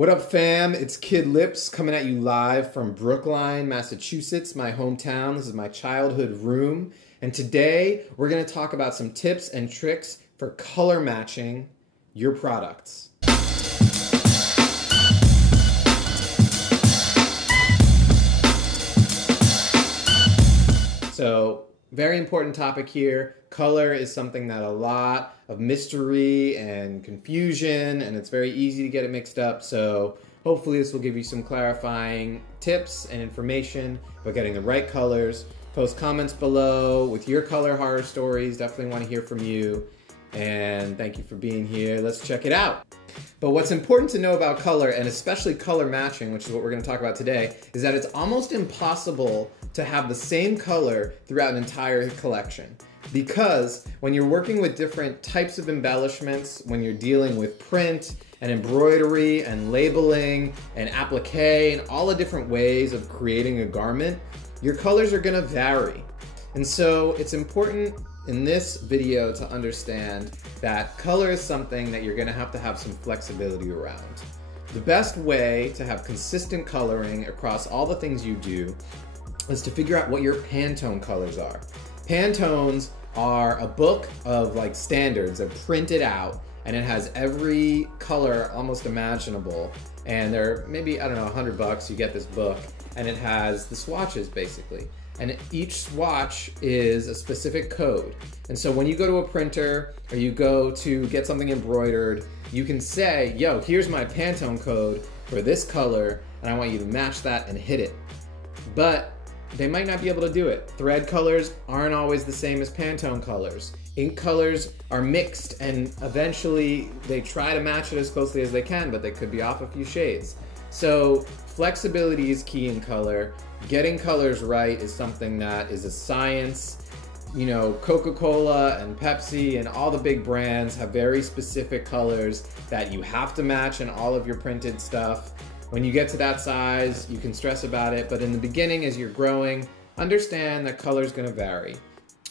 What up, fam? It's Kidlips coming at you live from Brookline, Massachusetts, my hometown. This is my childhood room. And today we're going to talk about some tips and tricks for color matching your products. So, very important topic here. Color is something that a lot of mystery and confusion, and it's very easy to get it mixed up. So hopefully this will give you some clarifying tips and information about getting the right colors. Post comments below with your color horror stories. Definitely want to hear from you. And thank you for being here. Let's check it out. But what's important to know about color, and especially color matching, which is what we're going to talk about today, is that it's almost impossible to have the same color throughout an entire collection. Because when you're working with different types of embellishments, when you're dealing with print and embroidery and labeling and applique and all the different ways of creating a garment, your colors are going to vary. And so it's important in this video to understand that color is something that you're going to have some flexibility around. The best way to have consistent coloring across all the things you do is to figure out what your Pantone colors are. Pantones are a book of like standards that are printed out, and it has every color almost imaginable. And they're maybe, I don't know, $100, you get this book, and it has the swatches basically. And each swatch is a specific code. And so when you go to a printer or you go to get something embroidered, you can say, yo, here's my Pantone code for this color, and I want you to match that and hit it. But they might not be able to do it. Thread colors aren't always the same as Pantone colors. Ink colors are mixed, and eventually they try to match it as closely as they can, but they could be off a few shades. So flexibility is key in color. Getting colors right is something that is a science. You know, Coca-Cola and Pepsi and all the big brands have very specific colors that you have to match in all of your printed stuff. When you get to that size, you can stress about it, but in the beginning, as you're growing, understand that color is going to vary.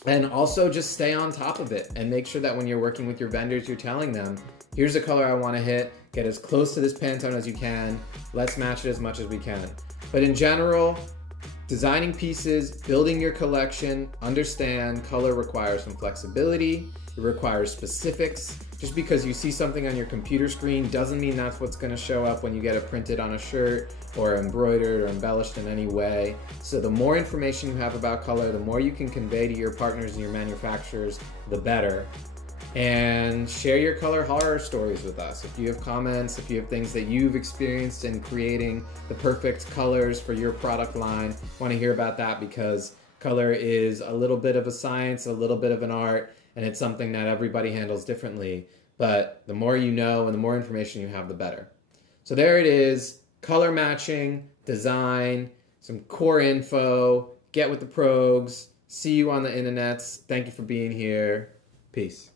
And also just stay on top of it and make sure that when you're working with your vendors, you're telling them, here's the color I want to hit, get as close to this Pantone as you can, let's match it as much as we can. But in general, designing pieces, building your collection, understand color requires some flexibility, it requires specifics. Just because you see something on your computer screen doesn't mean that's what's going to show up when you get it printed on a shirt or embroidered or embellished in any way. So the more information you have about color, the more you can convey to your partners and your manufacturers, the better. And share your color horror stories with us. If you have comments, if you have things that you've experienced in creating the perfect colors for your product line, I want to hear about that, because color is a little bit of a science, a little bit of an art, and it's something that everybody handles differently. But the more you know and the more information you have, the better. So there it is, color matching, design, some core info, get with the progs. See you on the internets. Thank you for being here. Peace.